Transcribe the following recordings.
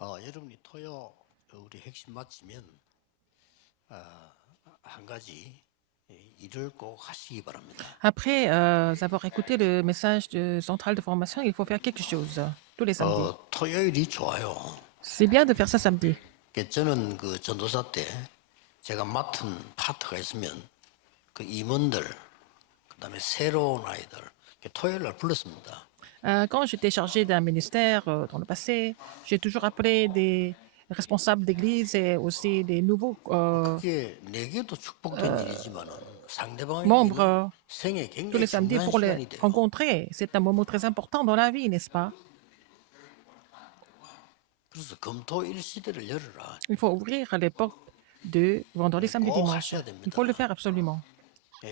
여러분이 토요 우리 핵심 마치면 한 가지 일을 꼭 하시기 바랍니다. Après avoir écouté le message de centrale de formation, il faut faire quelque chose tous les samedis. 토요일이 좋아요. C'est bien de faire ça samedi. 저는 그 전도사 때 제가 맡은 파트가 있으면 그 임원들, 그다음에 새로운 아이들 토요일 날 불렀습니다. Quand j'étais chargée d'un ministère dans le passé, j'ai toujours appelé des responsables d'église et aussi des nouveaux 그게 내게도 축복된 일이지만은 상대방에게는 membres 생애 tous les 굉장히 samedis 중요한 pour les 시간이 돼요. rencontrer. C'est un moment très important dans la vie, n'est-ce pas? 그래서 금토일 시대를 열어라. Il faut ouvrir les portes de vendredi, samedi, 꼭 dimanche. 하셔야 Il faut le 됩니다. faire absolument.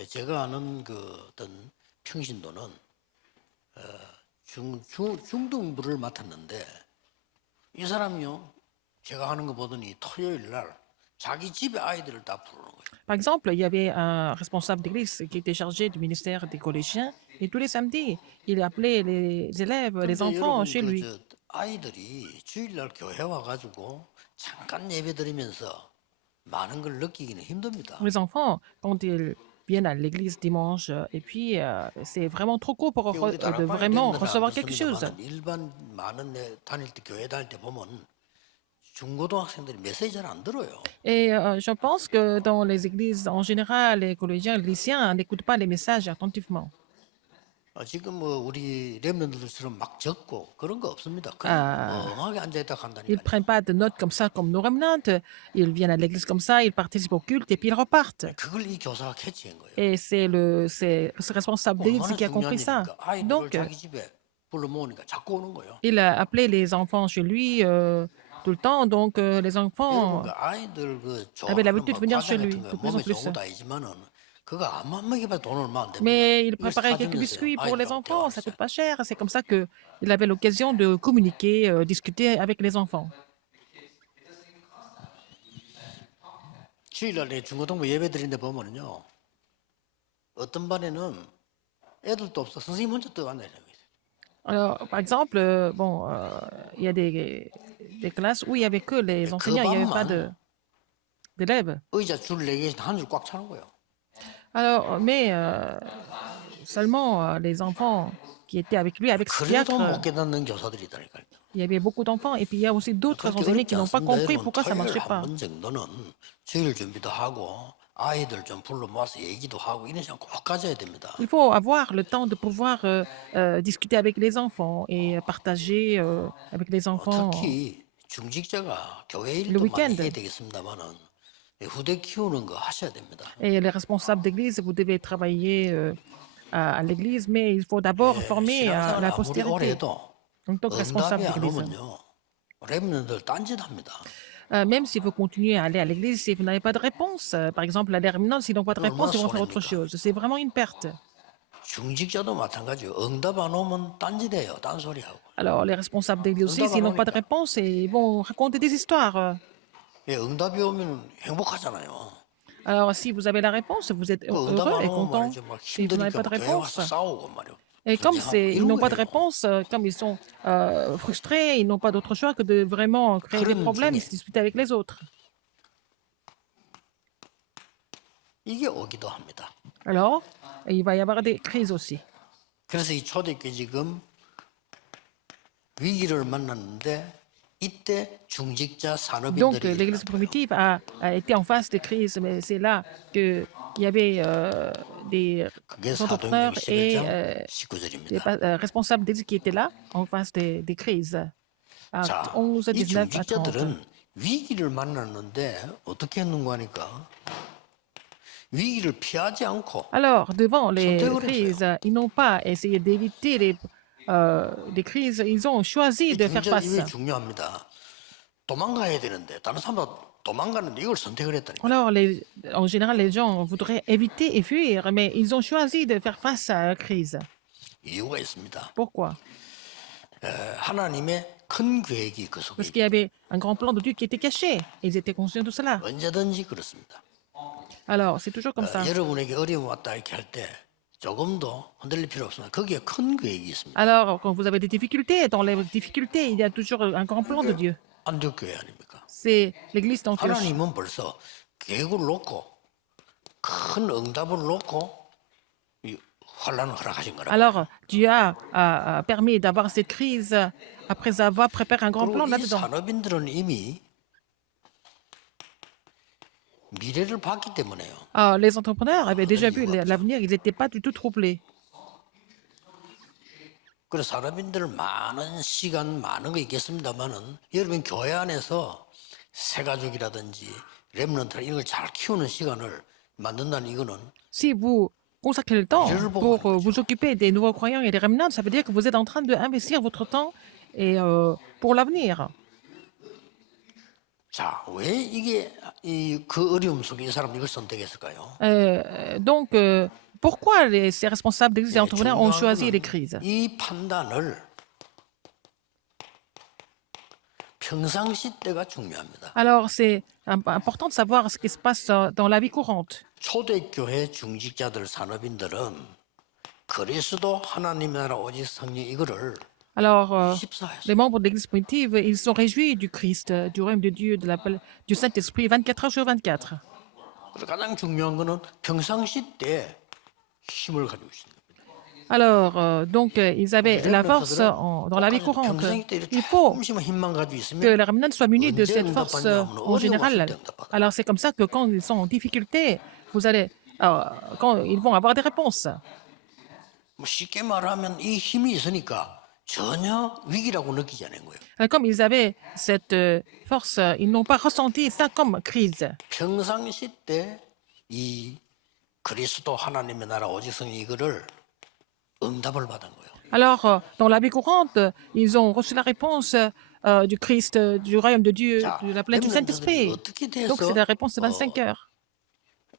제가 아는 그 어떤 평신도는 중등부를 맡았는데 이 사람이요 제가 하는 거 보더니 토요일 날 자기 집에 아이들을 다 부르는 거예요. Par exemple, il y avait un responsable d'église qui était chargé du ministère des collégiens et tous les samedis, il appelait les élèves, les 그런데 enfants 여러분 chez lui. 아이들이 주일날 교회 와가지고 잠깐 예배 드리면서 많은 걸 느끼기는 힘듭니다. Les enfants, quand ils viennent à l'église dimanche, et puis c'est vraiment trop court pour 우리 de 다락방에 vraiment 듣는 recevoir 사람 quelque chose. 있습니다만 일반 많은 다닐 때 교회 다닐 때 보면 중고등학생들이 메시지 잘 안 들어요. Et je pense que dans les églises en général, les collégiens, les lycéens n'écoutent pas les messages attentivement. 지금 뭐 우리 랩런들처럼 막 적고 그런 거 없습니다. 그냥 멍하게 앉아있다 Ils ne 간다니까요. prennent pas de notes comme ça, comme nos remnantes. Ils viennent à l'église comme ça, ils participent au culte et puis ils repartent. 그걸 이 교사가 캐치한 거예요. Et c'est ce responsable d'église 얼마나 qui a 중요한 compris ça. 일입니까? 아이들을 Donc, 자기 집에 불러 모으니까 자꾸 오는 거예요. il a appelé les enfants chez lui tout le temps. Donc, les 여러분 enfants 그 아이들 그 avaient 좋아하는 l'habitude de 뭐 venir 과자 chez lui 같은 거 de plus en 몸에 plus. 좋은 것도 아니지만은 그거 안만 먹여봐도 돈 얼마 안 됩니다. Mais il 이걸 préparait quelques 사주면서요. biscuits pour les 아이들하고 enfants, ça 대화했어요. coûte pas cher. C'est comme ça qu'il avait l'occasion de communiquer, discuter avec les enfants. 주일날에 중고등부 예배 드리는데 보면은요 어떤 반에는 애들도 없어 선생님 혼자 떠간다 이런 거예요. Alors, par exemple, il y a des classes où il n'y avait que les enseignants, il n'y avait pas d'élèves. 의자 줄 4개에서 한 줄 꽉 차는 거예요. Alors, mais seulement les enfants qui étaient avec lui, avec ce 그래도 못 fiacre, 깨닫는 교사들이 있다니까요. il y avait beaucoup d'enfants. Et puis, il y a aussi d'autres 그렇게 enseignants 어렵지 qui n'ont pas 않습니다. compris 여러분 pourquoi ça ne 토요일 marchait pas. 한 번 정도는 주일 준비도 하고 아이들 좀 불러 모아서 얘기도 하고 이런 시간 꼭 가져야 됩니다. Il faut avoir le temps de pouvoir discuter avec les enfants et partager avec les enfants 특히 중직자가 교회 le 일도 많이 week-end. 해야 되겠습니다만은 후대 키우는 거 하셔야 됩니다. Et les responsables d'église, vous devez travailler à l'église, mais il faut d'abord former 신앙생활 la 아무리 postérité 오래 해도 en tant que responsable 응답이 안 d'église. 오면요 랩런들 딴짓합니다. Même si vous continuez à aller à l'église, si vous n'avez pas de réponse, par exemple, à l'herminale, s'ils n'ont pas de réponse, ils vont faire autre chose. C'est vraiment une perte. 중직자도 마찬가지예요. 응답 안 오면 딴짓해요. 딴소리하고. Alors, les responsables d'église aussi, s'ils n'ont pas de réponse, ils vont raconter des histoires. 응답이 오면 행복하잖아요. Alors, si vous avez la réponse, vous êtes 그 응답 heureux 안 et 오면 content. 말이죠. 막 Si vous n'avez 힘드니까 pas de 막 교회 réponse, 와서 싸우고 말이요. et comme ils n'ont pas de 이런 거예요. réponse, comme ils sont frustrés, ils n'ont pas d'autre choix que de vraiment créer des 그런 problèmes et 중에 se disputer avec les autres. 이게 오기도 합니다. Alors, il va y avoir des crises aussi. 그래서 이 초대교회 지금 위기를 만났는데 이때 중직자 Donc, 산업인들이 l'Église primitive a été en face de crises, mais c'est là qu'il y avait des 그게 entrepreneurs 사도행전 et 11장 des 19절입니다. responsables d'église qui étaient là en face des crises. 자, Actes 11, 이 19 à 30. 중직자들은 위기를 만났는데 어떻게 했는가 하니까 위기를 피하지 않고 Alors, devant les 선택을 crises, ils n'ont pas essayé d'éviter les crises, ils ont choisi 이 de faire 중직자 face. 이게 중요합니다. 도망가야 되는데 다른 사람도 도망가는데 이걸 선택을 했다니까. Alors, en général, les gens voudraient éviter et fuir, mais ils ont choisi de faire face à la crise. 이유가 있습니다. Pourquoi? 하나님의 큰 계획이 그 속에 Parce qu'il y avait un grand plan de Dieu qui était caché. Ils étaient conscients de cela. 언제든지 그렇습니다. Alors, c'est toujours comme ça. 여러분에게 어려움 왔다 이렇게 할 때 조금도 흔들릴 필요 없습니다. 거기에 큰 계획이 있습니다. Alors, quand vous avez des difficultés, dans les difficultés, il y a toujours un grand plan de Dieu. 안디옥 교회 아닙니까? C'est l'église d'Antioche. 하나님은 벌써 계획을 놓고 큰 응답을 놓고 이 환란을 허락하신 거라. Alors, Dieu a permis d'avoir cette crise après avoir préparé un grand 그리고 plan 이 là-dedans. 산업인들은 이미 미래를 봤기 때문에요. Les entrepreneurs avaient déjà vu l'avenir, ils n'étaient pas du tout troublés. 그래서 산업인들 많은 시간 많은 거 있겠습니다만은 여러분 교회 안에서 새가족이라든지 렘넌트 이런 걸 잘 키우는 시간을 만든다는 이거는 Si vous consacrez le temps pour vous occuper des nouveaux croyants et des remnants, ça veut dire que vous êtes en train d'investir votre temps et pour l'avenir. 자, 왜 이게 그 어려움 속에 이 사람 이걸 선택했을까요? Donc, pourquoi ces responsables d'église et entrepreneurs ont choisi 중요한 les 거는 crises? 이 판단을 평상시 때가 중요합니다. Alors, c'est important de savoir ce qui se passe dans la vie courante. 초대교회 중직자들 산업인들은 그리스도 하나님의 나라 오직 성령 이거를 Alors, 24했어요. les membres de l'église primitive, ils sont réjouis du Christ, du royaume de Dieu, du Saint-Esprit, 24 heures sur 24. 그래서 가장 중요한 거는 평상시 때 힘을 가지고 있습니다. Alors, donc, ils avaient la force dans la vie courante. 평상시 때 Il faut 조금씩만 힘만 가지고 que 있으면 les remnants soient munis de 언제 cette force 응답받냐면 en général. 어려웠을 때 응답받아. Alors, c'est comme ça que quand ils sont en difficulté, vous allez, quand ils vont avoir des réponses. 뭐 쉽게 말하면 이 힘이 있으니까 전혀 위기라고 느끼지 않은 거예요. Comme ils avaient cette force, ils n'ont pas ressenti ça comme crise. 평상시 때 이 그리스도 하나님의 나라 오직 성령 이거를 응답을 받은 거예요. Alors, dans la vie courante, ils ont reçu la réponse du Christ, du royaume de Dieu, 자, de la plaine du 렘넌트들이 Saint-Esprit. 어떻게 Donc, 돼서 c'est la réponse de 25 heures.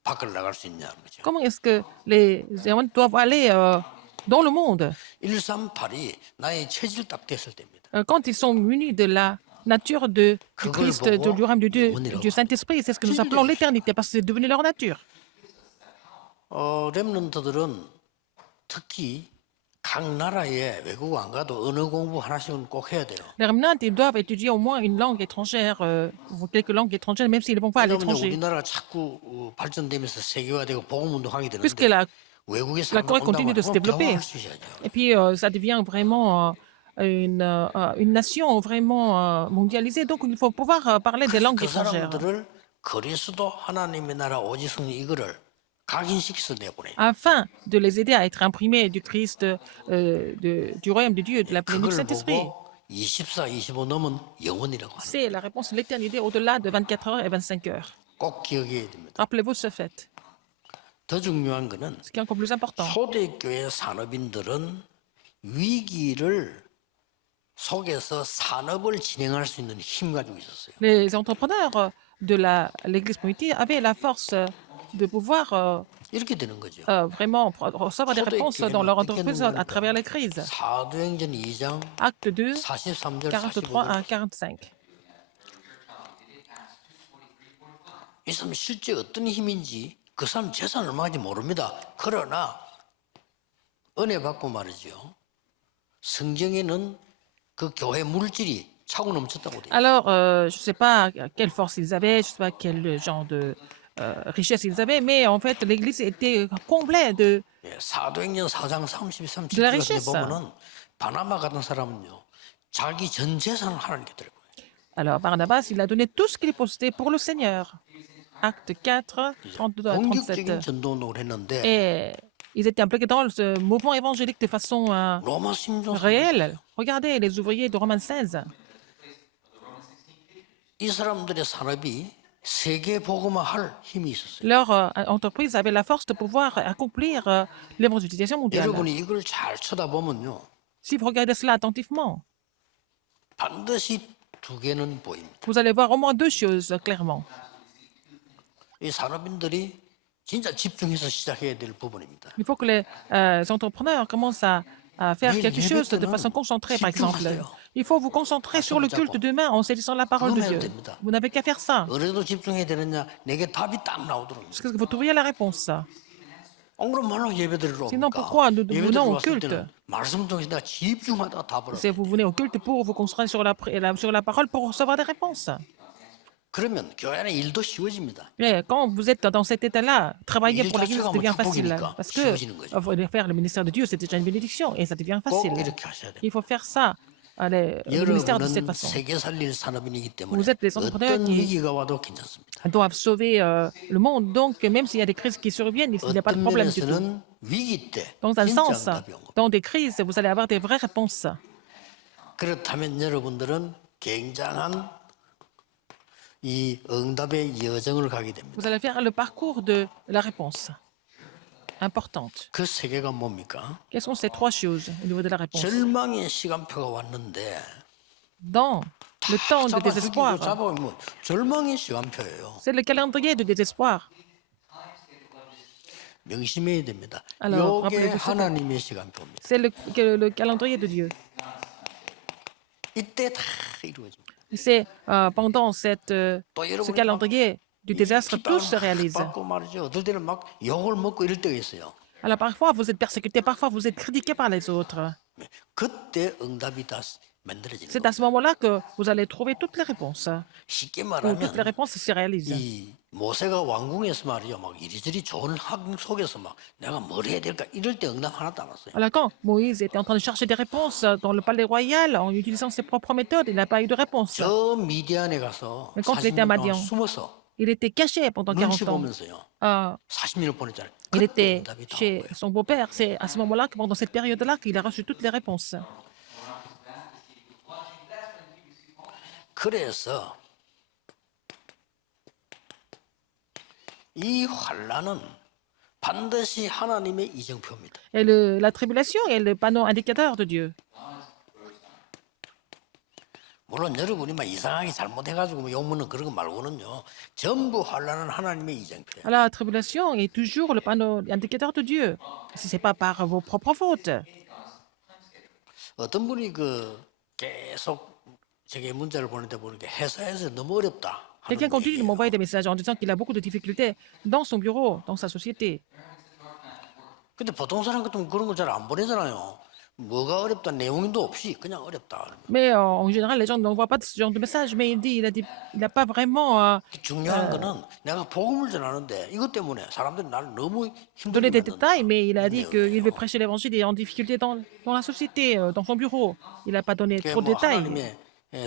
밖을 나갈 수 있냐는 거죠. Comment est-ce que les hommes doivent aller dans le monde 138이 나의 체질 딱 됐을 때입니다. quand ils sont munis de la nature du Christ, du royaume de Dieu, du Saint-Esprit? C'est ce que nous appelons l'éternité, parce que c'est devenu leur nature. 렘넌트들은 특히 각 나라에 외국 안 가도 언어 공부 하나씩은 꼭 해야 돼요. Les remnants, ils doivent étudier au moins une langue étrangère, ou quelques langues étrangères, même s'ils ne vont pas à 왜냐하면 l'étranger. 우리나라가 자꾸 발전되면서 세계화되고 복음운동하게 Puisque 되는데 la 외국에서 la Corée continue de se développer. 경험할 수 있어야죠. Et puis, ça devient vraiment une nation vraiment mondialisée. Donc, il faut pouvoir parler des langues 그 étrangères 사람들을 그리스도 하나님의 나라 오직 성령 이거를 각인시켜서 내보내. afin de les aider à être imprimés du Christ, du royaume de Dieu, de la plénitude du 그걸 Saint-Esprit. 보고 24, 25 넘은 영원이라고 하는. C'est la réponse de l'éternité au-delà de 24 heures et 25 heures. 꼭 기억해야 됩니다. Rappelez-vous ce fait. 더 중요한 거는 Ce qui est encore plus important. 초대교회 산업인들은 위기를 속에서 산업을 진행할 수 있는 힘 가지고 있었어요. Les entrepreneurs de l'église primitive avaient la force de pouvoir 이렇게 되는 거죠. vraiment recevoir des réponses dans leur entreprise à travers les crises. 사도행전 2장 Acte 2, 43절 43 à 45절. 45. 이 사람 실제 어떤 힘인지 그 사람 재산 얼마인지 모릅니다. 그러나 은혜 받고 말이죠. 성경에는 그 교회 물질이 차고 넘쳤다고 돼요. Alors, je ne sais pas quelle force ils avaient, je ne sais pas quel genre de richesse ils avaient, mais en fait, l'église était complète de... 예, 사도행전 4장 33, De la 37절 richesse. 보면은 바나바 같은 사람은요. 자기 전 재산을 하나님께 드려요. Alors, Barnabas, il a donné tout ce qu'il possédait pour le Seigneur. Acte 4, 32 à 37. 공격적인 전도운동을 했는데 Et ils étaient impliqués dans ce mouvement évangélique de façon 로마 심정 réelle. Regardez les ouvriers de Romains 16. 이 사람들의 산업이 세계 복음화할 힘이 있었어요. Leur entreprise avait la force de pouvoir accomplir l'évangélisation mondiale. 여러분이 이걸 잘 쳐다보면요. Si vous regardez cela attentivement, 반드시 두 개는 보입니다. vous allez voir au moins deux choses clairement. 이 산업인들이 진짜 집중해서 시작해야 될 부분입니다. Il faut que les entrepreneurs commencent à faire Mais quelque les chose de bêtes, façon non. concentrée, par exemple. 집중하세요. Il faut vous concentrer sur le culte demain en saisissant la parole de 그러면 Dieu. 됩니다. Vous n'avez qu'à faire ça. 어디도 집중해야 되느냐? 내게 답이 딱 나오도록. Parce que vous trouviez la réponse. 안 그러면 말로 예배 드리러 Sinon, 옵니까? pourquoi nous 예배 venons 드리러 au 왔을 culte? 때는 말씀 통해서 내가 집중하다가 답을 C'est vous venez au culte pour vous concentrer sur sur la parole pour recevoir des réponses. 그러면 교회 안에 일도 쉬워집니다. Mais quand vous êtes dans cet état-là, travailler 일 pour l'Église 자체가 뭐 devient facile. 축복이니까 Parce que 쉬워지는 거죠. faire le ministère de Dieu, c'est déjà une bénédiction et ça devient 꼭 facile. 이렇게 하셔야 돼요. Il faut faire ça, le ministère de cette 여러분은 façon. 세계 살릴 산업인이기 때문에 Vous êtes des entrepreneurs 어떤 qui 위기가 와도 괜찮습니다. doivent sauver le monde. Donc, même s'il y a des crises qui surviennent, il n'y a pas de 어떤 problème du tout. 면에서는 위기 때 Dans un 진짜 sens, 응답이 온 겁니다. dans des crises, vous allez avoir des vraies réponses. 그렇다면 여러분들은 굉장한 이 응답의 여정을 가게 됩니다. Vous allez faire le parcours de la réponse. Importante. 그 세 개가 뭡니까? Quelles sont ces trois choses au niveau de la réponse? 절망의 시간표가 왔는데 Dans le temps de 잡아 죽이고 désespoir, 잡아오면 절망의 시간표예요. c'est le calendrier de désespoir. 명심해야 됩니다. Alors, 이게 rappelez-vous ça. 하나님의 시간표입니다. C'est le calendrier de Dieu. 이때 다 이루어집니다. C'est pendant ce 또 여러분이 calendrier du désastre, tout se réalise. 받고 말이죠. 어떨 때는 막 욕을 먹고 이럴 때가 있어요. Alors parfois vous êtes persécuté, parfois vous êtes critiqué par les autres. 그때 응답이 다 만들어지는 C'est 거예요. à ce moment-là que vous allez trouver toutes les réponses. 쉽게 Ou toutes les 말하면 réponses se réalisent. 이 모세가 왕궁에서 말이죠. 막 이리저리 좋은 학궁 속에서 막 내가 뭘 해야 될까 이럴 때 응답 하나도 안 왔어요. Alors quand Moïse était en train de chercher des réponses dans le palais royal en utilisant ses propres méthodes, il n'a pas eu de réponse. 저 미디안에 가서 Mais quand il était à 40년 동안 Madian, 숨어서 il était caché pendant 눈치 40 ans. 보면서요. Euh, 40년을 보냈잖아요. il 그때 était 응답이 다 온 chez 거예요. son beau-père. C'est à ce moment-là, que pendant cette période-là, qu'il a reçu toutes les réponses. 그래서 이 환란은 반드시 하나님의 이정표입니다. Et la tribulation est le panneau indicateur de Dieu. 물론 여러분이 막 이상하게 잘못해가지고 뭐 욕먹는 그런 거 말고는요. 전부 환란은 하나님의 이정표예요. La tribulation est toujours le panneau indicateur de Dieu. Si ce n'est pas par vos propres fautes. 어떤 분이 그 계속 제게 문자를 보내다 보니까 회사에서 너무 어렵다. 하는 Quelqu'un continue de 얘기예요. m'envoyer des messages en disant qu'il a beaucoup de difficultés dans son bureau, dans sa société. 근데 보통 사람 같으면 그런 거 잘 안 보내잖아요. 뭐가 어렵다 내용도 없이 그냥 어렵다. Mais en général, les gens n'envoient pas ce genre de message. Mais il dit, il n'a pas vraiment 중요한 거는 내가 복음을 전하는데 이것 때문에 사람들이 나를 너무 donné 힘들게 des 만든다. détails, mais il a dit qu'il veut prêcher l'évangile et est en difficulté dans la société, dans son bureau. Il n'a pas donné 그게 trop de 뭐 détails. 하나님의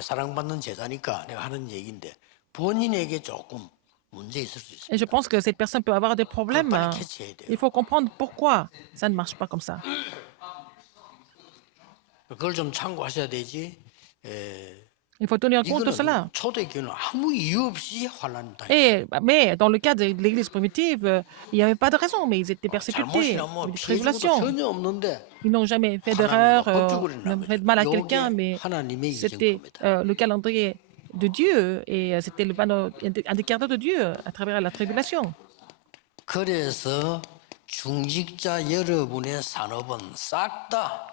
사랑받는 제자니까 내가 하는 얘기인데 본인에게 조금 문제 있을 수 있어요. Et je pense que cette personne peut avoir des problèmes. 빨리 캐치해야 돼요. Il faut comprendre pourquoi ça ne marche pas comme ça. 그걸 좀 참고하셔야 되지. Il faut tenir compte de cela. 이거는 초대교회는 아무 이유 없이 환란을 당해요. Mais dans le cas de l'Église primitive, il n'y avait pas de raison, mais ils étaient persécutés, 잘못이나 뭐 des 피해 준 것도 tribulations. 전혀 없는데 Ils n'ont jamais fait 하나님과 d'erreur, 법적으로 n'ont fait de mal à 요게 quelqu'un, mais 하나님의 c'était 이정표입니다. le calendrier de Dieu et c'était le panneau indicateur de Dieu à travers la tribulation. 그래서 중직자 여러분의 산업은 싹 다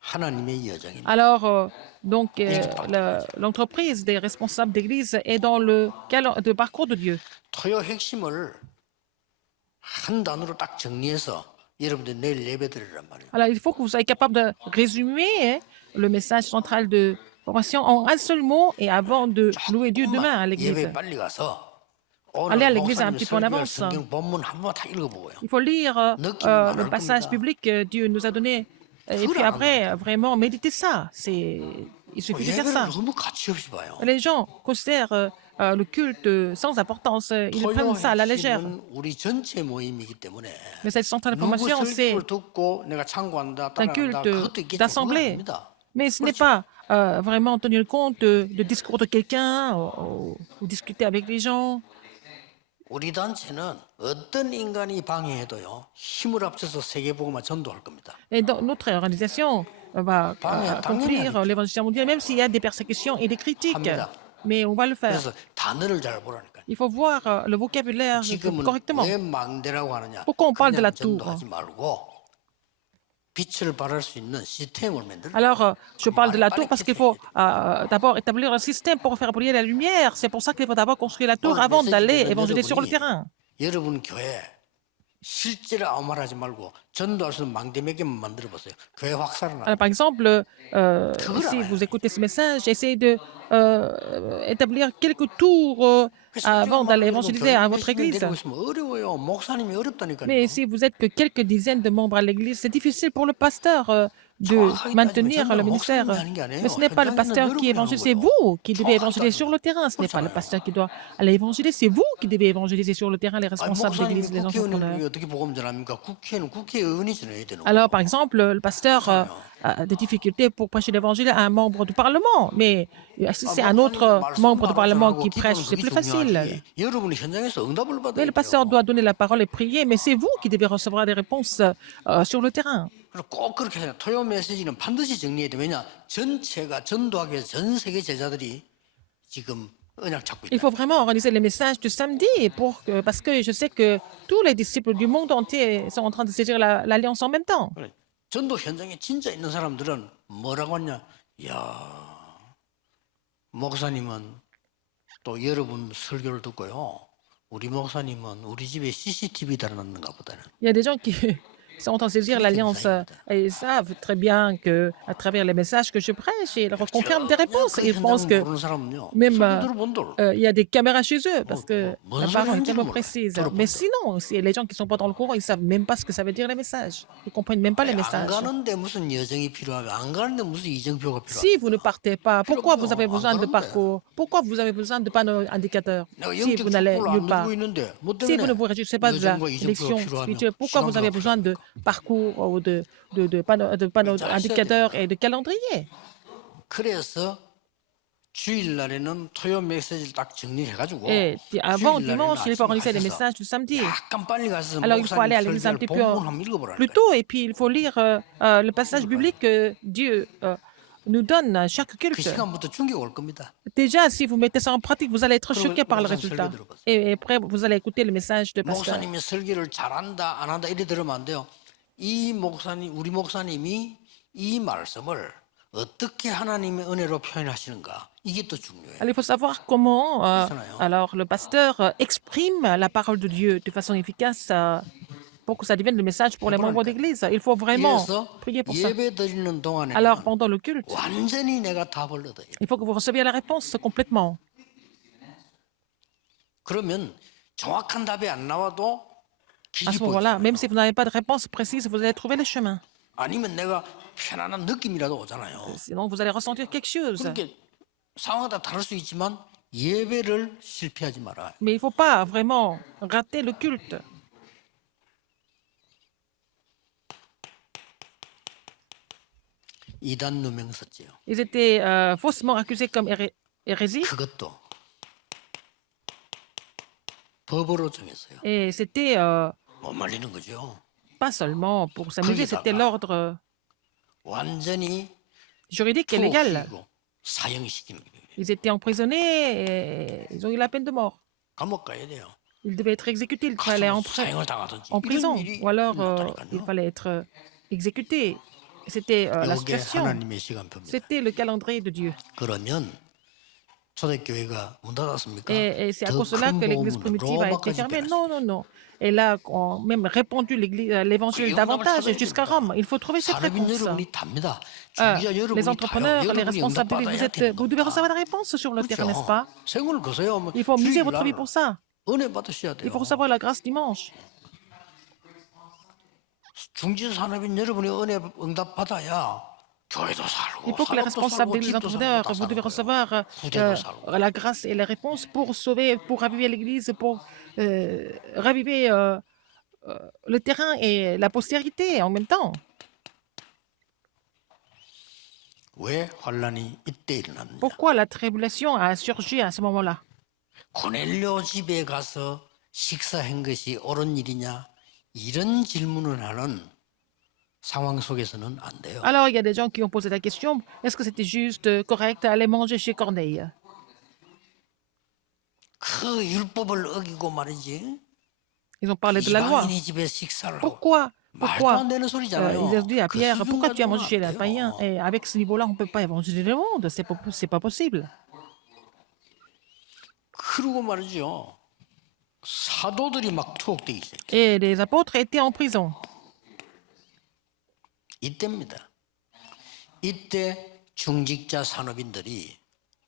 하나님의 여정입니다. Alors, l'entreprise des responsables d'Église est dans le parcours de Dieu. 토요 핵심을 한 단어로 딱 정리해서 여러분들 내일 예배 드리란 말이에요. Alors, il faut que vous soyez capable de résumer le message central de formation en un seul mot et avant de louer Dieu demain à l'église. 예배 빨리 가서 Allez à 오늘 l'église un 목사님 petit peu en 설교할 avance. 성경 본문 한번 다 읽어보고요. Il faut lire le passage biblique que Dieu nous a donné et puis après, vraiment méditer ça. Il suffit de faire ça. 예배를 너무 가치 없이 봐요. Les gens considèrent le culte sans importance. Ils prennent ça à la légère. 핵심은 우리 전체 모임이기 때문에 Mais cette centrale de 누구 formation, c'est 설교를 듣고 내가 참고한다, un 따라간다 culte 그것도 있겠죠. 그건 d'assemblée. 아닙니다. Mais ce n'est pas vraiment tenir compte du discours de quelqu'un ou discuter avec les gens. 우리 단체는 어떤 인간이 방해해도요 힘을 합쳐서 세계복음화 전도할 겁니다. Et notre organisation va accomplir l'évangile mondial, même s'il y a des persécutions et des critiques. Mais on va le faire. 그래서 단어를 잘 보라니까. Il faut voir le vocabulaire 지금은 correctement. 왜 망대라고 하느냐? Pourquoi on parle de la 그냥 tour? 전도하지 말고 빛을 발할 수 있는 시스템을 만들고. Alors, je parle de la tour parce qu'il faut d'abord établir un système pour faire briller la lumière. C'est pour ça qu'il faut d'abord construire la tour avant d'aller évangéliser sur le terrain. 여러분 교회 실제로 아무 말 하지 말고 전도할 수 있는 망대 몇 개만 만들어 보세요. 교회 확 살아나. Alors, par exemple, 그걸 si 알아야 vous 돼. écoutez ce message, essayez de établir quelques tours 그 성경을 avant d'aller 말하는 évangéliser 교회 à votre 몇십 명 église. 데리고 있으면 어려워요. 목사님이 Mais 어렵다니까요. si vous êtes que quelques dizaines de membres à l'église, c'est difficile pour le pasteur de 정확하게 따지면 maintenir le 전도는 ministère. 목사님이 하는 게 Mais 아니에요. ce n'est pas le 현장에 있는 pasteur qui 여러분이 하는 évangélise, c'est 거예요. vous qui devez 정확하게 évangéliser sur 따지면 le terrain. Ce n'est pas le 그렇잖아요. pasteur qui doit aller évangéliser, c'est vous qui devez évangéliser sur le terrain, les 아니, responsables 목사님이 d'église, les entrepreneurs. 국회의원이 어떻게 복음 전합니까? 국회는 국회의원이 전해야 되는 Alors, 거예요. par exemple, le pasteur a des difficultés pour prêcher l'évangile à un membre du Parlement, mais si 아, c'est un 목사님은 autre membre du 말씀만 Parlement 전하고 qui prêche, 기도는 c'est 그게 plus facile. 중요하지. 여러분이 현장에서 응답을 Mais 받아야 le pasteur 돼요. doit donner la parole et prier, mais c'est vous qui devez recevoir des réponses sur le terrain. 그래서 꼭 그렇게 해야 토요 메시지는 반드시 정리해야 돼. 왜냐? 전체가 전도하기 위해서 전 세계 제자들이 지금 언약 찾고 Il 있다. faut vraiment organiser les messages du samedi parce que je sais que tous les disciples du monde entier sont en train de saisir l'alliance en même temps. 그래. 전도 현장에 진짜 있는 사람들은 뭐라고 하냐? 야, 목사님은 또 여러분 설교를 듣고요. 우리 목사님은 우리 집에 CCTV 달아놨는가 보다는. Il y a des gens qui sont en train de saisir l'alliance et ils savent très bien que à travers les messages que je prêche, ils confirment des réponses. 그 Et ils pensent 현장을 que 모르는 사람은요. même 설교 들어본들. il y a des caméras chez eux parce que bon, la bon, parole est bon, tellement bon, précise. bon, bon, Mais bon. sinon, les gens qui sont pas dans le courant, ils savent même pas ce que ça veut dire les messages. Ils comprennent même pas les 안 messages. 가는데 무슨 여정이 필요하고 안 가는데 무슨 이정표가 필요하고. Si vous ne partez pas, pourquoi vous avez 없어. besoin 안 de 가는데. parcours? Pourquoi vous avez besoin de panneaux indicateurs 내가 si vous 영적 n'allez 축복을 nulle 안 part? 누리고 있는데 뭐 Si vous 때문에 ne vous réjouissez pas de la 여정과 이정표가 élection 필요하며 spirituelle, pourquoi vous avez 시간표가 besoin de 필요합니까? parcours ou de panneaux 잘 써야 indicateurs et de calendrier? 그래서 주일날에는 토요 메시지를 딱 정리해가지고 Et avant 주일날에는 dimanche, il faut 아침에 organiser les 가셔서 messages du samedi. 약간 빨리 가서 Alors il faut aller à 목사님 l'église un 설교를 petit peu 본문 한번 읽어보라. plus tôt et puis il faut lire le passage biblique que Dieu nous donne à chaque 그 culte. 시간부터 충격 올 겁니다. Déjà, si vous mettez ça en pratique, vous allez être 그럼 choqué par le 목사님 résultat. 설교 들어보세요. Et après, vous allez écouter le message de pasteur. 목사님이 설교를 잘한다 안 한다 이래 들으면 안 돼요. 이 목사님 우리 목사님이 이 말씀을 어떻게 하나님의 은혜로 표현하시는가 이게 또 중요해요. Alors, il faut savoir comment 그렇잖아요. alors, le pasteur exprime la parole de Dieu de façon efficace pour que ça devienne le message pour les membres d'église. Il faut vraiment 그래서 prier pour ça. 예배 드리는 동안에 Alors, pendant le culte, 완전히 내가 답을 얻어요. il faut que vous receviez la réponse complètement. 그러면 정확한 답이 안 나와도 À 길이 ce moment-là, 보이죠. même si vous n'avez pas de réponse précise, vous allez trouver le chemin. 아니면 내가 편안한 느낌이라도 오잖아요. Sinon, vous allez ressentir quelque chose. 그렇게 상황마다 다를 수 있지만 예배를 실패하지 마라. Mais il ne faut pas vraiment rater le culte. 이단 누명 썼지요. Ils étaient faussement accusés comme hérésie 그것도 법으로 정했어요. et c'était 못 말리는 거죠. pas seulement pour s'amuser, c'était l'ordre 완전히 juridique et légal. 투옥시키고 사형시키는 거예요. Ils étaient emprisonnés et ils ont eu la peine de mort. 감옥 가야 돼요. Ils devaient être exécutés, il fallait 가서 사형을 당하든지 en prison 이런 일이 ou alors 일어났다니까요. il fallait être exécuté. C'était la 이게 situation. 하나님의 시간표입니다. C'était le calendrier de Dieu. 그러면 초대교회가 문 닫았습니까? Et c'est à 더 cause de cela 큰 que l'église 복음은 primitive a été 로마까지 fermée. 빼놨어요. Non, non, non. Et là, on a même répandu l'évangile davantage jusqu'à Rome. Il faut trouver cette 사람인 réponse. 여러분이 답니다. Euh, 주기자 여러분이 les entrepreneurs, 다요. les 여러분이 responsables de 응답받아야 l'église, vous devez 되는 recevoir 겁니다. la réponse sur le terrain, n'est-ce 그렇죠? pas? 생을 거세요. 뭐 Il faut miser votre vie 주일날 pour ça. 은혜 받으셔야 돼요. Il faut recevoir la grâce dimanche. 중진 산업인 여러분이 은혜 응답 받아야 교회도 살고 Il faut que les 산업도 responsables 살고 des 집도 entrepreneurs, 살고 다 vous devez 사는 거예요. recevoir 구제도 살고. la grâce et les réponses pour sauver, pour raviver l'église, pour raviver le terrain et la postérité en même temps. 왜 환란이 이때 일어났느냐? Pourquoi la tribulation a surgi à ce moment-là? 고넬료 집에 가서 식사한 것이 옳은 일이냐? 이런 질문을 하는 상황 속에서는 안 돼요. Alors, il y a des gens qui ont posé la question, est-ce que c'était juste correct d'aller manger chez Corneille? 그 율법을 어기고 말이지. Ils ont parlé de la loi. 이방인의 집에 식사를 하고 Pourquoi? 말도 Pourquoi? 안 되는 소리잖아요. Ils ont dit à 그 Pierre, 수준 pourquoi tu as 가지고는 mangé chez 안 les païens? 돼요. Et avec ce niveau-là, on ne peut pas évangéliser le monde. C'est pas possible. 그러고 말이죠. 사도들이 막 투옥되기 시작해요. Et les apôtres étaient en prison. 이때입니다. 이때 중직자 산업인들이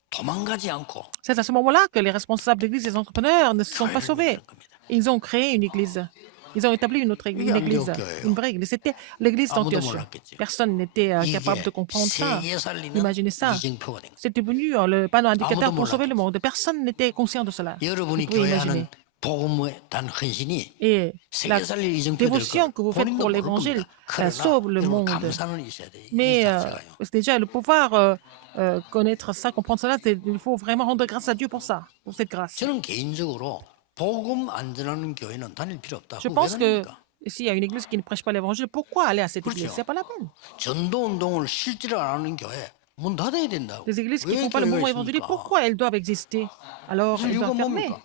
도망가지 않고 C'est à ce moment-là que les responsables d'église et les entrepreneurs ne se sont pas 교회를 sauvés. 만드는 겁니다. Ils ont créé une église. Ils ont établi une autre 이게 une église, 안디옥 une vraie église. C'était l'église 아무도 d'Antioche. 몰랐겠죠. Personne n'était 이게 capable de comprendre ça. 세계 살리는 Imaginez ça. 이정표가 된 거예요. C'était devenu le panneau indicateur 아무도 pour sauver le 몰랐겠죠. monde. Personne n'était conscient de cela. 여러분이 Vous pouvez 교회 imaginer. 하는 복음에 단 헌신이 Et la 세계 살릴 이정표 될 dévotion que 걸 vous faites 본인도 pour 모를 l'évangile 겁니다. 그러나 sauve le 여러분 monde. 감사는 있어야 돼요. 이 Mais 자체가요. c'est déjà le pouvoir connaître ça, comprendre cela, il faut vraiment rendre grâce à Dieu pour ça, pour cette grâce. 저는 개인적으로 복음 안 전하는 교회는 다닐 필요 없다. Je 그거 왜 pense que 다닙니까? s'il y a une église qui ne prêche pas l'évangile, pourquoi aller à cette 그렇죠. église? C'est pas la peine. 전도 운동을 실제로 안 하는 교회 문 닫아야 된다고. Les églises qui ne 왜 font pas le 교회가 mouvement évangélique, 있습니까? pourquoi elles doivent exister? Alors, 무슨 elles 이유가 doivent fermer 뭡니까?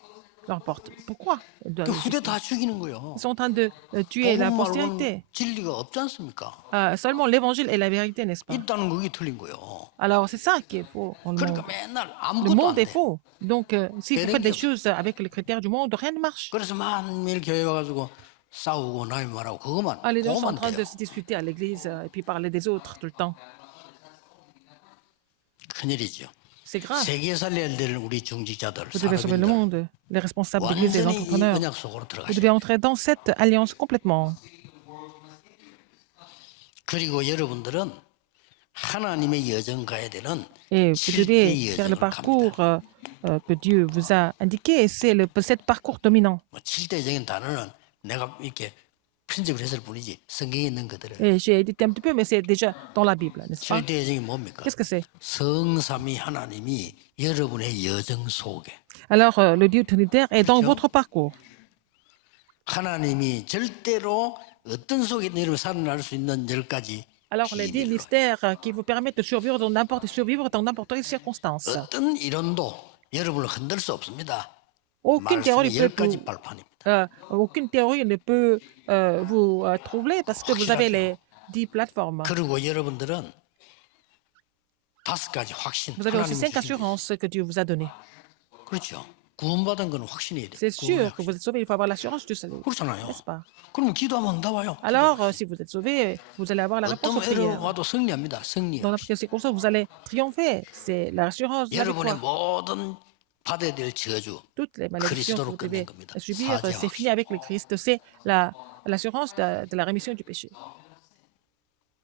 leurs portes. Pourquoi elles 그 doivent 후대 exister? 다 죽이는 거예요. Ils sont en train de tuer la 복음 postérité. 말고는 진리가 없지 않습니까? Seulement l'évangile est la vérité, n'est-ce pas? 있다는 그게 틀린 거예요. Alors, c'est ça qui est faux. dans le 그러니까 monde. 맨날 Le 아무것도 안 monde est 돼. faux. Donc, si vous Rien faites des que- choses avec les critères du monde, rien ne marche. 그래서 만일 교회 와가지고 싸우고 남이 말하고 그것만 Ah, les gens sont en 그것만 train de 돼요. se disputer à l'église et puis parler des autres tout le temps. 큰일이죠. C'est grave. 세계 살려야 될 우리 중직자들, Vous devez sauver le 산업인들 monde, les responsables d'église et les 완전히 이 entrepreneurs. 언약 속으로 Vous 들어가시죠. devez entrer dans cette alliance complètement. 그리고 여러분들은 하나님의 여정 가야 되는 Et vous 7대의 devez faire le 여정을 parcours 갑니다. que Dieu vous a indiqué. Et c'est cet parcours dominant. 뭐 7대적인 단어는 내가 이렇게 편집을 했을 뿐이지 성경에 있는 그들은 Et j'ai édité un petit peu, mais c'est déjà dans la Bible, n'est-ce pas? 7대 여정이 뭡니까? Qu'est-ce que c'est? 성삼위 하나님이 여러분의 여정 속에 Alors, le Dieu trinitaire est dans 그렇죠. votre parcours. 하나님이 절대로 어떤 속에 여러분 살아날 수 있는 10가지 Alors, les 10 mystères qui vous permettent de survivre dans n'importe quelle circonstance. 어떤 이론도 여러분을 흔들 수 없습니다. Aucune théorie 말씀이 ne peut 10가지 발판입니다. aucune théorie ne peut vous troubler parce que vous avez les 10 plateformes. 그리고 여러분들은 5가지 확신. Vous avez aussi 하나님이 5 주신 게 assurances que Dieu vous a données. 있어요. 그렇죠. 구원받은 건 확신해야 돼요. C'est sûr que vous êtes sauvé, il faut avoir l'assurance du salut. 그렇잖아요. N'est-ce pas? 그러면 기도하면 응답와요. Alors, si vous êtes sauvé, vous allez avoir la réponse aux 어떤 애를 prières. 와도 승리합니다. 승리. Dans n'importe quelle circonstance, vous allez triompher. C'est l'assurance de la 여러분의 victoire. 모든 받아야 될 저주. Toutes les malédictions que 그리스도로 vous devez 끝낸 겁니다. subir, c'est 사죄하시고. fini avec le Christ. C'est l'assurance de la rémission du péché.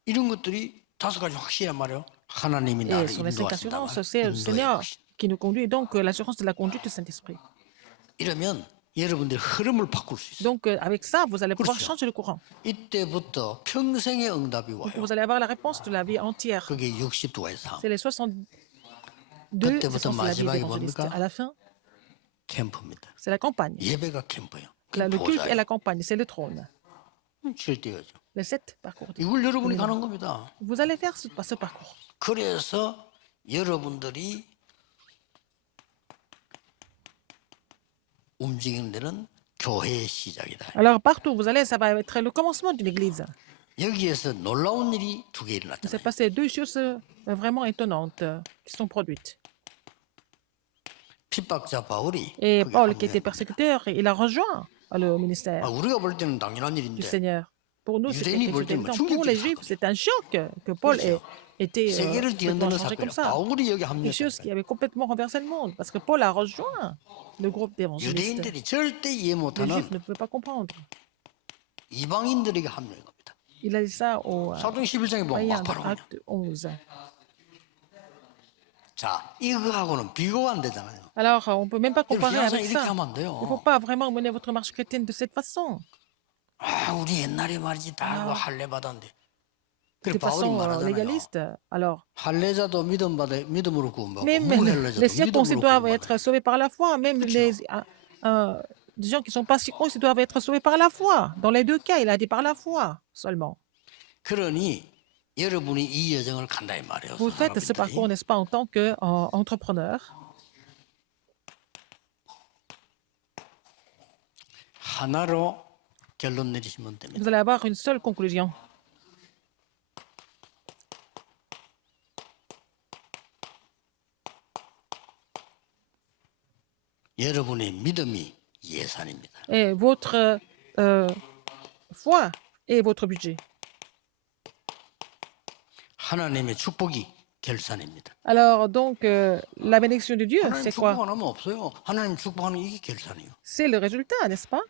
이런 것들이 5가지 확신이란 말이에요. 하나님이 Et 나를 sur les 5 인도하신다. assurances, c'est le 인도의 Seigneur 확신. qui nous conduit. Donc, l'assurance de la conduite du Saint-Esprit. 이러면 여러분들이 흐름을 바꿀 수 있어요. Donc, avec ça, vous allez pouvoir 그렇죠. changer le courant. 이때부터 평생의 응답이 Donc, 와요. vous allez avoir la réponse de la vie entière. 그게 62에서 C'est les 62 그때부터 essences de la vie 마지막이 d'évangéliste. 뭡니까? À la fin, 캠프입니다. c'est la campagne. 예배가 캠프예요. Le culte et 보좌예요. la campagne, c'est le trône. 절대요죠. Les 7 parcours. 이걸 여러분이 가는 겁니다. Vous allez faire ce parcours. 그래서 여러분들이 움직이는 데는 교회의 시작이다. Alors, partout où vous allez, ça va être le commencement d'une église. 여기에서 놀라운 일이 2개 Il s'est 일어났잖아요. passé 2 choses vraiment étonnantes qui sont produites. 핍박자 바울이 Et 거기 Paul, qui était 합류했습니다. persécuteur, il a rejoint le ministère 우리가 볼 때는 당연한 du 일인데 Seigneur. Pour nous, c'était 유대인이 quelque 볼 chose 때는 d'évident. 충격적인 Pour les Juifs, 사건이에요. c'est un choc que Paul ait 그렇죠. été 세계를 complètement 뒤흔드는 changé comme 사건이에요. ça. 바울이 여기 Quelque chose 합류했다. qui avait complètement renversé le monde. Parce que Paul a rejoint le groupe d'évangélistes. 유대인들이 절대 이해 Les 못하는 Juifs ne pouvaient pas comprendre. 이방인들에게 합류한 겁니다. Il a dit ça au 사도행 11장에 보면 païens 막 dans 바로 그냥. Acte 11. 자, 이거하고는 비교가 안 되잖아요. Alors, on ne peut même pas 여러분, comparer 신앙생활 avec 이렇게 ça. 하면 안 Il ne faut 돼요. pas vraiment mener votre marche chrétienne de cette façon. 아, 우리 옛날에 말이지 다 그거 할례 받았는데. 그래 De 바울이 façon 말하잖아요. légaliste. Alors, 할례자도 믿음으로 구원받고 même 무할례자도 les circoncis 믿음으로 doivent 구원받아요. être sauvés par la foi. Même les gens qui ne sont pas circoncis doivent être sauvés par la foi. Dans les deux cas, il a dit par la foi seulement. 그러니 여러분이 이 여정을 간다 이 말이에요. Vous faites ce parcours, n'est-ce pas, en tant qu'entrepreneur. 하나로 결론 내리시면 됩니다. Vous allez avoir une seule conclusion. 여러분의 믿음이 예산입니다. Et votre foi est votre budget. 하나님의 축복이 결산입니다. Alors, donc, la bénédiction de Dieu, 하나님 c'est 축복 quoi? 안 하면 없어요. 하나님 축복하는 이게 결산이에요. C'est le résultat, n'est-ce pas?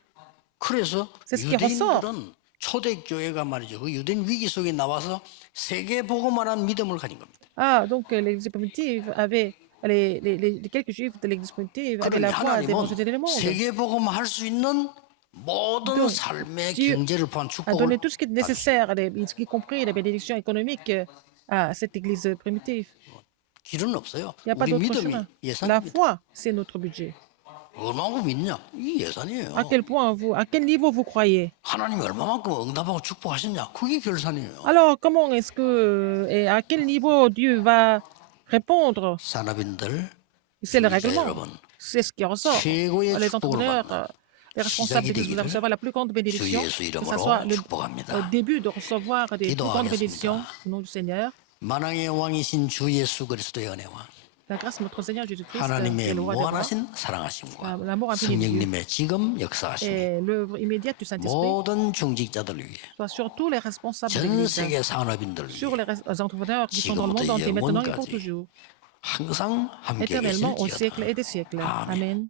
그래서 C'est ce qui ressort. 유대인들은 초대교회가 말이죠. 그 유대인 위기 속에 나와서 세계 보고만한 믿음을 가진 겁니다. Ah, donc l'Église primitive avait, les quelques juifs de l'Église primitive avaient 그러니 la foi 하나님은 d'évangéliser le monde. 세계 복음 할 수 있는 모든 Donc, 삶의 Dieu 경제를 포함한 a donné 축복을 tout ce qui est nécessaire, y compris les bénédictions économiques à cette Église primitive. 길은 없어요. Il n'y a pas 우리 d'autre 믿음이 chemin. La 예산입니다. foi, c'est notre budget. 얼마만큼 믿냐? 이게 예산이에요. À quel point vous, à quel niveau vous croyez? 하나님이 얼마만큼 응답하고 축복하셨냐? 그게 결산이에요. Alors, comment est-ce que, et à quel niveau Dieu va répondre? 산업인들, C'est le 주의자 règlement. 여러분, C'est ce qui ressort. 최고의 Les 축복을 entrepreneurs, 받는 les responsables 시작이 d'église, vous 되기를 recevoir la plus grande bénédiction, 주 예수 que ce 이름으로 soit le 축복합니다. début de recevoir des plus grandes 기도하겠습니다. bénédictions au nom du Seigneur. 만왕의 왕이신 주 예수 그리스도의 은혜와 La grâce de notre Seigneur Jésus-Christ et 하나님의 le roi des rois, 무한하신 사랑하심과 l'amour infini de Dieu 성령님의 지금 역사하심이 et l'œuvre immédiate du Saint-Esprit 모든 중직자들 위해 soit sur tous les responsables de 전 l'Église, 세계 산업인들 sur 위해 les entrepreneurs qui sont dans le monde entier, maintenant et pour toujours, 항상 함께 éternellement au 계실지어다. siècle et des siècles. 아멘. Amen.